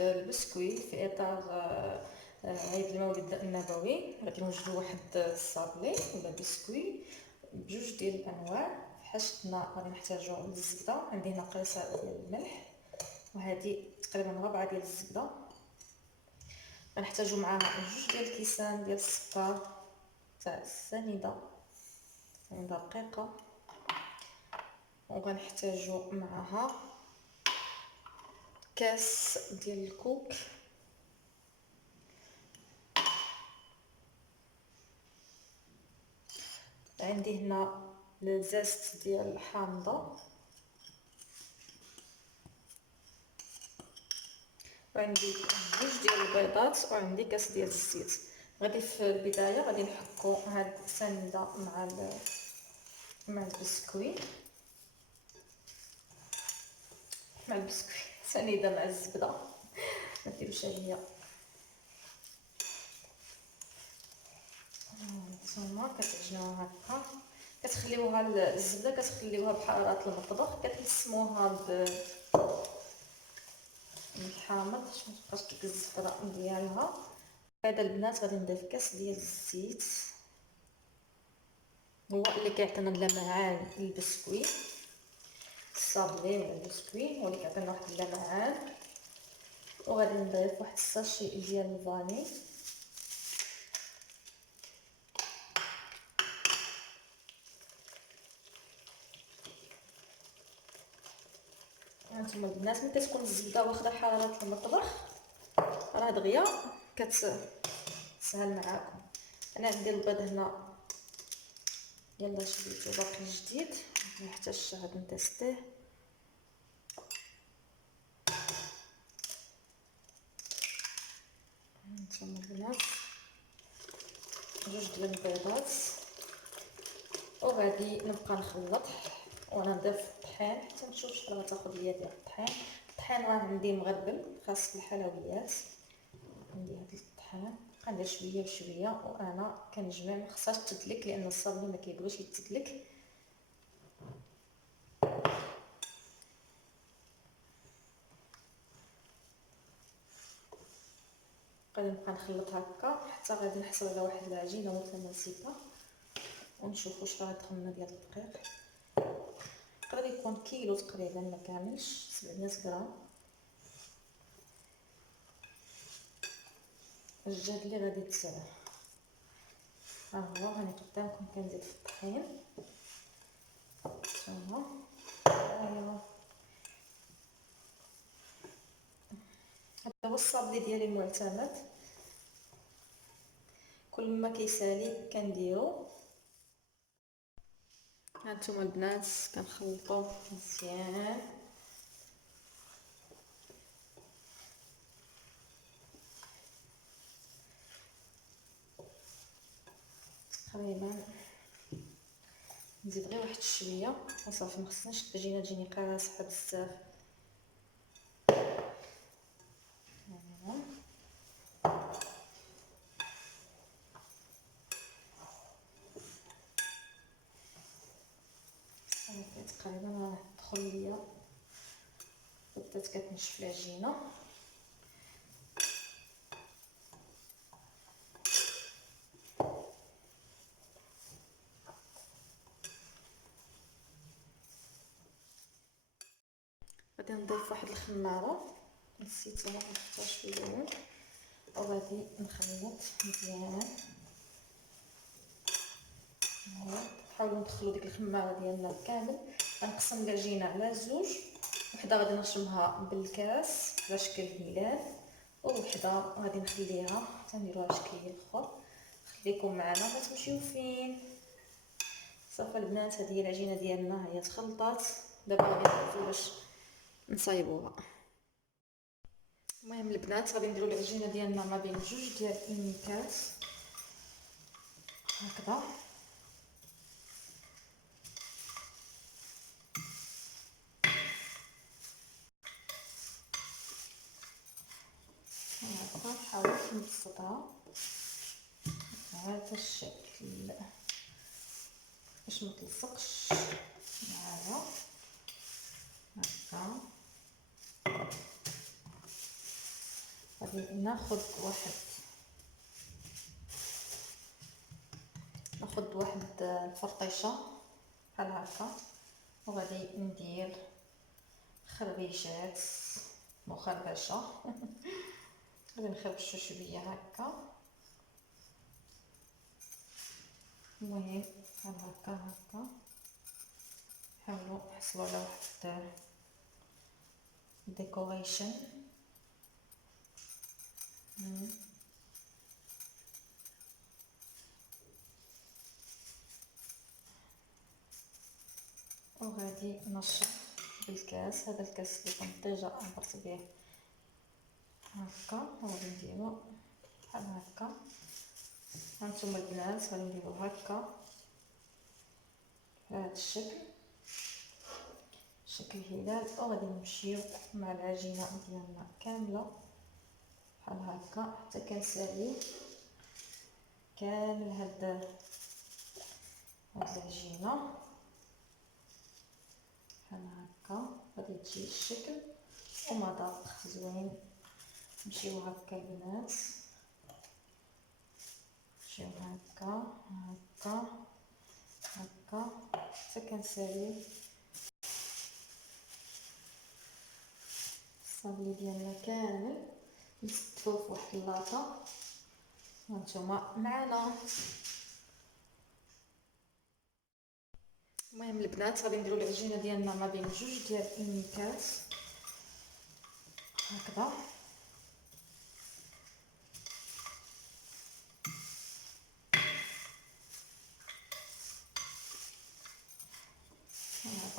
البسكويت في اطار عيد المولد النبوي. غادي نوجدوا واحد الصابلي ولا بسكوي بجوج ديال الانواع. في حاجتنا غادي نحتاجوا الزبده، عندي هنا قرصه ديال الملح، وهذه تقريبا ربعه ديال الزبده. غنحتاجوا معاها جوج ديال الكيسان ديال السكر تاع السنيده رقيقه، وغنحتاجوا معاها كاس ديال الكوك، عندي هنا الزست ديال الحامضه، وعندي جوج ديال البيضات، وعندي كاس ديال الزيت. غادي في البدايه غادي نحكو هاد السنيده مع البسكويت سنيده مع الزبده، ما ديروش عليا. نتوما كتعجنوها هكا، كتخليوها الزبده كتخليوها بحراره المطبخ، كتلسموها بالحامض باش ما تبقاش ديك الزفره ديالها. بعد البنات غادي نضيف كاس ديال الزيت، هو اللي كيعطينا اللمعان للبسكويت. الصابلي ولا البسكويت هو اللي كيعطينا واحد اللمعان. وغادي نضيف واحد الساشي ديال الفاني، هانتوما البنات ملي كتكون الزبده واخده حراره المطبخ راه دغيا كتسهل معاكم. انا عندي البيض هنا يلا شديتو باقي جديد، ما يحتاجش غادي نتيستيه. هانتوما البنات جوج ديال البيضات، وغادي نبقى نخلط وانا نضيف الطحين حتى نشوف شحال غتاخد ليا ديال الطحين. الطحين راه عندي مغربل خاص بالحلويات، عندي هاد الطحين غندير شويه بشويه، وانا كنجمع. ما خصهاش تدلك لان الصابلي ما كيبغيش يتدلك. غادي نبقى نخلط هكا حتى غادي نحصل على واحد العجينه متماسكه، ونشوفوا شحال غتدخل لنا ديال الدقيق. يقدر يكون كيلو تقريبا، ما كاملش 700 غرام. الجهد اللي غادي تساع ها هو، راني قدامكم كنزيد في الطحين. ها ايوا هذا هو الصابلي ديالي المعتمد، كل ما كيسالي كنديرو. هانتوما البنات كنخلطوه مزيان، تقريبا نزيد غير واحد شويه وصافي. ما خصنيش العجينه تجيني قاصحه بزاف. صافي تقريبا راه دخل ليا، بدات كتنشف العجينه. غادي نضيف واحد الخماره، نسيتها ما درتهاش في الاول، وغادي نخلط مزيان. حاولوا ندخلوا ديك الخماره ديالنا كامل. غنقسم العجينه على زوج، وحده غادي نرشمها بالكاس على شكل هلال، ووحده غادي نخليها حتى نديروها شكل الاخر. خليكم معنا ما تمشيو فين. صافي البنات، هذه هي العجينه ديالنا، هي تخلطات. دابا غادي نوقفوا باش نصايبوها. المهم البنات غادي نديروا العجينه ديالنا ما بين جوج ديال المكات هكذا. نحاول نبسطها بهذا الشكل باش ما تلصقش معايا هكا. غادي ناخذ واحد الفرطيشه بحال هكا، وغادي ندير خربيشات مخربشه غادي نخربشو شويه هكا. المهم بحال هكا حاولوا تحصلوا على واحد ديكوريشن. وغادي نشرب بالكاس. هذا الكاس اللي كنت ديجا عبرت به هكا، وغادي نديرو بحال هكا. هانتوما البنات غادي نديرو هكا بهذا الشكل، شكل هلال، وغادي نمشيو مع العجينه ديالنا كامله بحال هكا حتى كنسالي كامل هاد العجينه بحال هكا. غادي تجي الشكل ومذاق زوين. نمشيو هكا البنات، نمشيو هكا حتى كنسالي الصابلي ديالنا كامل نستفوه فواحد اللاطه. هانتوما معنا. المهم البنات غادي نديرو العجينه ديالنا ما بين جوج ديال المكات هكذا.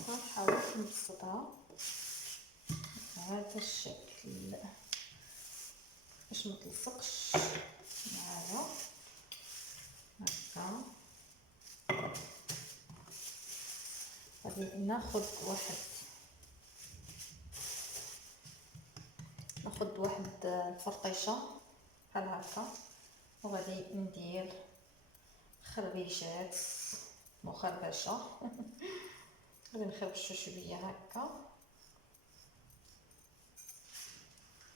نحاول نبسطها بهذا الشكل باش ما تلصقش معايا هكا. غادي ناخذ واحد الفرطيشه بحال هكا، وغادي ندير خربيشات مخربشه غادي نخربشو شويه هكا.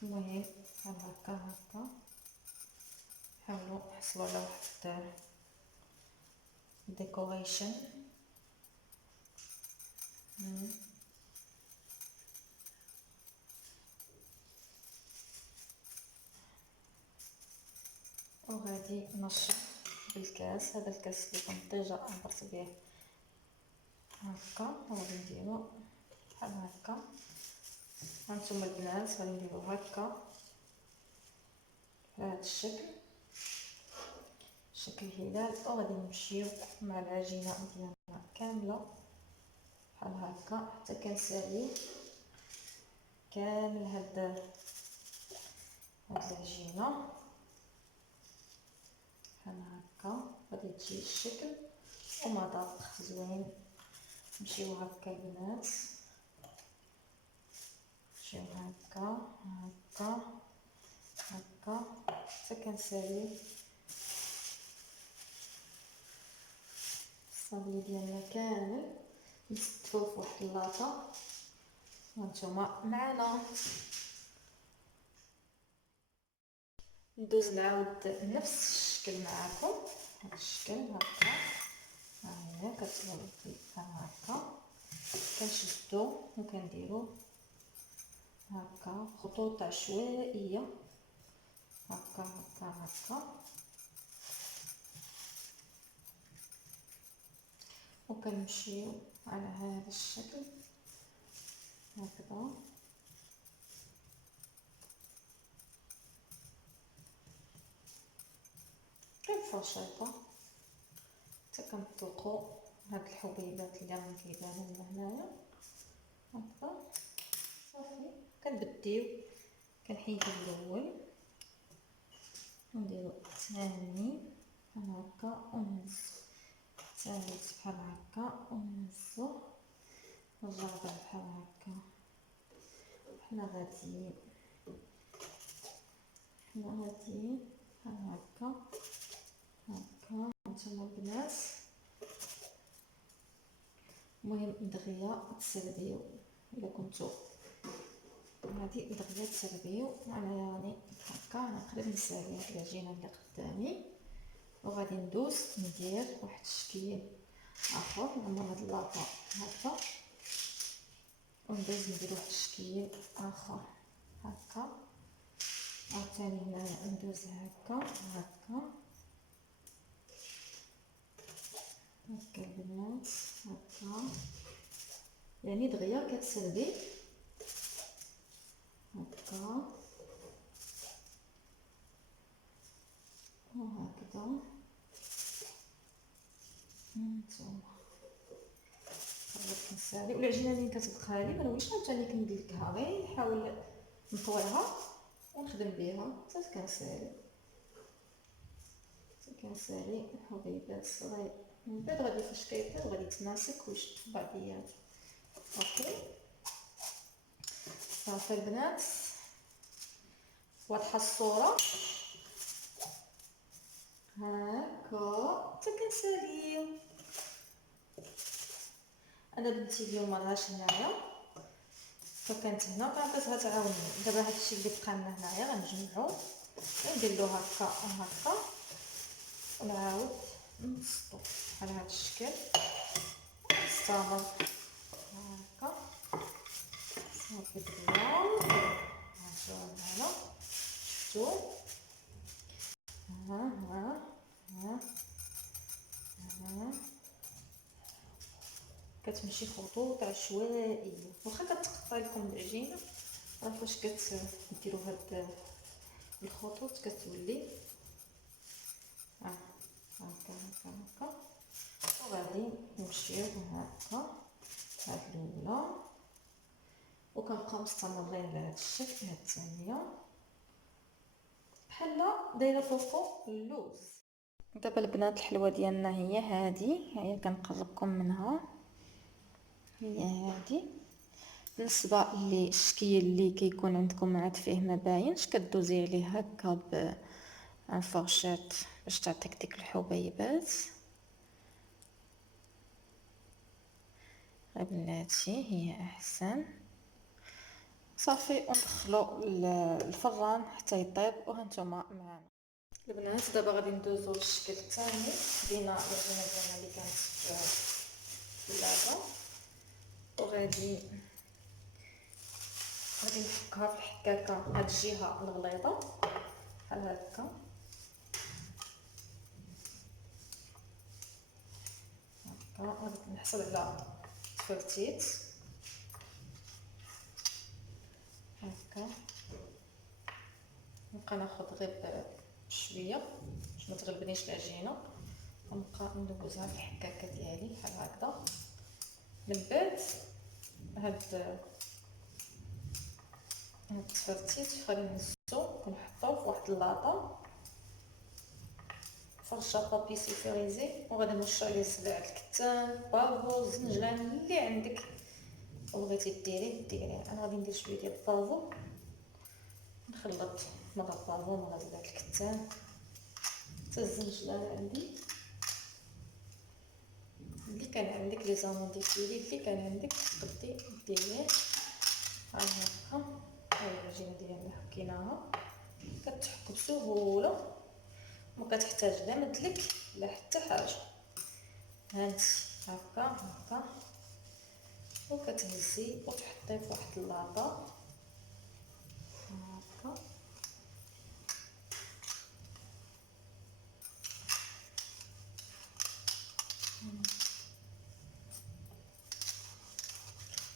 المهم بحال هكا حاولوا تحصلوا على واحد ديكوريشن. وغادي نشرب بالكاس. هذا الكاس اللي كنت ديجا عبرت به هكا، وغادي نديرو بحال هكا. هانتوما البنات غادي نديرو هكا بهذا الشكل، شكل هلال، وغادي نمشيو مع العجينه ديالنا كامله بحال هكا حتى كنسالي كامل هاد العجينه بحال هكا. غادي تجي الشكل ومذاق زوين. نمشيو هكا البنات، نمشيو هكا حتى كنسالي الصابلي ديالنا كامل نستفوه فواحد اللاطه. هانتوما معنا. ندوز نعاود نفس الشكل معكم. هذا الشكل هكا، هاهي كتبان بحال هكا. كنشدو وكنديرو هكا خطوط عشوائيه هكا وكنمشيو على هذا الشكل هكذا. غير فرشيطه حتى كنطلقوا هاد الحبيبات اللي راهم كيبانوا لنا هنايا هكذا. صافي كنبديو كنحيدو الاول نديرو الثاني بحال هكا ونهزو، الثالث بحال هكا ونهزو، الرابع بحال هكا. حنا غاديين بحال هكا هانتوما البنات. المهم دغيا تسرديو الا كنتو غادي دغيا تربيو. انا يعني هكا نقدر نسالي هاد العجينه اللي قدامي، وغادي ندوز ندير واحد الشكل اخر من هاد اللاطه هكا، وندوز ندير واحد الشكل اخر هكا، عاوتاني هنايا ندوز هكا هكا هكا البنات هكا، يعني دغيا كتسربي هكا وهكذا. نتوما خليت نسالي، والعجينه اللي كتبقى لي ما نوليش عاوتاني كندلكها، غير نحاول نطويها ونخدم بها حتى كنسالي الحبيبات الصغير. من بعد غادي فاش كيطيب غادي يتماسك ويشد في بعضياتو. اوكي صافي البنات، واضحه الصوره هكا حتى كنساليو. انا بنتي اليوم ماراش هنايا فكانت هنا فعطيتها تعاوني. دابا هادشي اللي بقى لنا هنايا غنجمعو وندير له هكا وهكا ونعاود نبسطو بحال هاد الشكل نستمر هكا. صافي دغيا هانتوما هنا شفتو ها ها ها ها كتمشي خطوط عشوائيه، واخا كتقطع لكم العجينه راه فاش كديروا هاد الخطوط كتولي هكا هكا هكا. وغادي نمشيو هكا هاد الاولى وكنبقاو مستمرين على هاد الشكل. هاد الثانيه بحال دايره فوقو اللوز. دابا البنات الحلوه ديالنا هي هادي، هي كنقربكم منها، هي هادي. بالنسبه للشكل اللي كيكون عندكم عاد فيه ما باينش كدوزي عليه هكا بفرشات باش تعطيك ديك الحبيبات. بناتي هي احسن. صافي وندخلو الفران حتى يطيب وهانتوما معنا البنات. دابا غادي ندوزو للشكل الثاني. خدينا العجينه ديالنا اللي كانت في الثلاجه وغادي نحكها في الحكاكه هاد الجهه الغليظه بحال هكا هكا. غادي نحصل على تفرتيت هكا، نبقى ناخذ غير شويه باش ما تغلبنيش العجينه، ونبقى ندوزها في الحكاكه ديالي بحال هكذا. من بعد هاد التفرتيت غادي نهزو ونحطوه في واحد اللاطه فرشه بابي سيفوريزي، وغادي نرشو عليه سبع الكتان بافو الزنجلان اللي عندك وبغيتي ديريه. انا غادي ندير شويه ديال البافو، نخلط مره البافو مره سبع الكتان حتى الزنجلان عندي اللي كان عندك لي زامونديتيلي اللي كان عندك تقدي ديريه بحال هكا. هاي العجينه ديالنا حكيناها كتحك بسهوله، ما كتحتاج لا مدلك لا حتى حاجه. هانتي هكا هكا وكتهزي وتحطيه في واحد اللاطه هكا.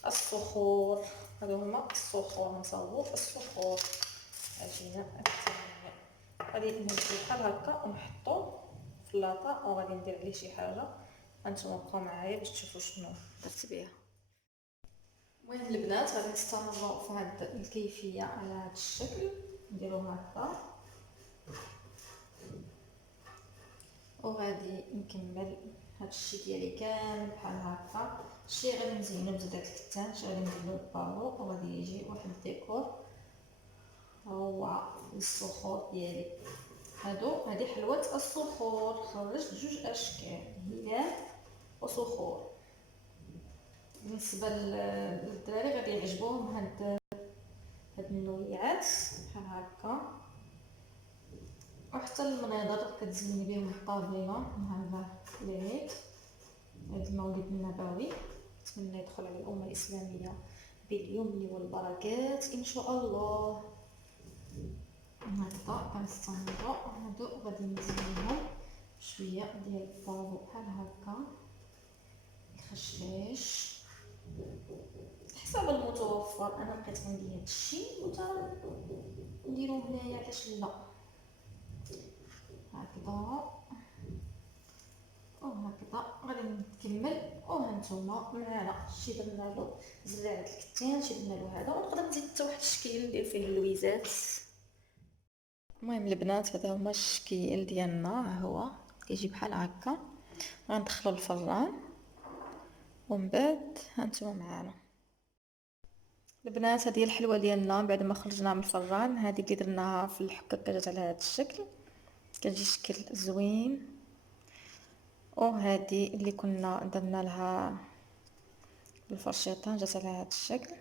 الصخور هادو هما الصخور، نصاوبو الصخور عجينه الثانيه. غادي نهزو بحال هكا ونحطو في اللاطه، وغادي ندير عليه شي حاجه هانتوما بقاو معايا باش تشوفوا شنو درت بها. المهم البنات غادي نستمروا في هاد الكيفيه على هاد الشكل، نديرو هكا وغادي نكمل هاد الشي ديالي كامل بحال هكا. شي غادي نزينو بزيت الكتان، شي غادي نديرو البارو، وغادي يجي واحد الديكور هو الصخور ديالي. هادي حلوه الصخور، خرجت جوج اشكال هلال وصخور. بالنسبه للدراري غادي يعجبوهم هاد هاد النويات بحال هكا، وحتى المناضد كتزيني بهم الطابله مع العيد، عيد المولد النبوي. نتمنى يدخل على الامه الاسلاميه باليمن والبركات ان شاء الله. هكذا كنستمروا هادو غادي نزينهم شويه ديال الطابو بحال هكا، الخشاش حسب المتوفر. انا لقيت عندي هادشي نديرو هنايا، علاش لا. هكذا وهكذا غادي نكمل. وهانتوما معنا شي درنا له زريعه الكتان، شي درنا له هذا، ونقدر نزيد حتى واحد الشكل ندير فيه اللويزات. المهم البنات هذا هما الشكل ديالنا، ها هو كيجي بحال هكا. غندخلو الفران ومن بعد هانتوما معانا البنات. هذه الحلوه ديالنا بعد ما خرجناها من الفران، هذه اللي درناها في الحكه جات على هذا الشكل، كتجي شكل زوين. وهذه اللي كنا درنا لها بالفرشيطه جات على هذا الشكل.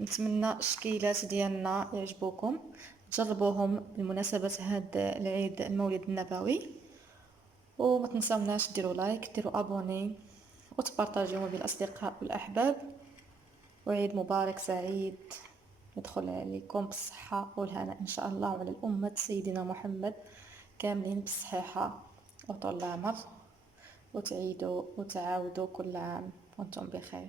نتمنى الشكيلات ديالنا يعجبوكم، جربوهم بمناسبه هذا العيد المولد النبوي. وما تنساوناش ديروا لايك، ديروا ابوني، وتبارطاجيوه بالاصدقاء والاحباب. وعيد مبارك سعيد يدخل عليكم بالصحه والهنا ان شاء الله، وعلى الامه سيدنا محمد كاملين بالصحيحه وطول العمر. وتعيدوا وتعاودوا كل عام وانتم بخير.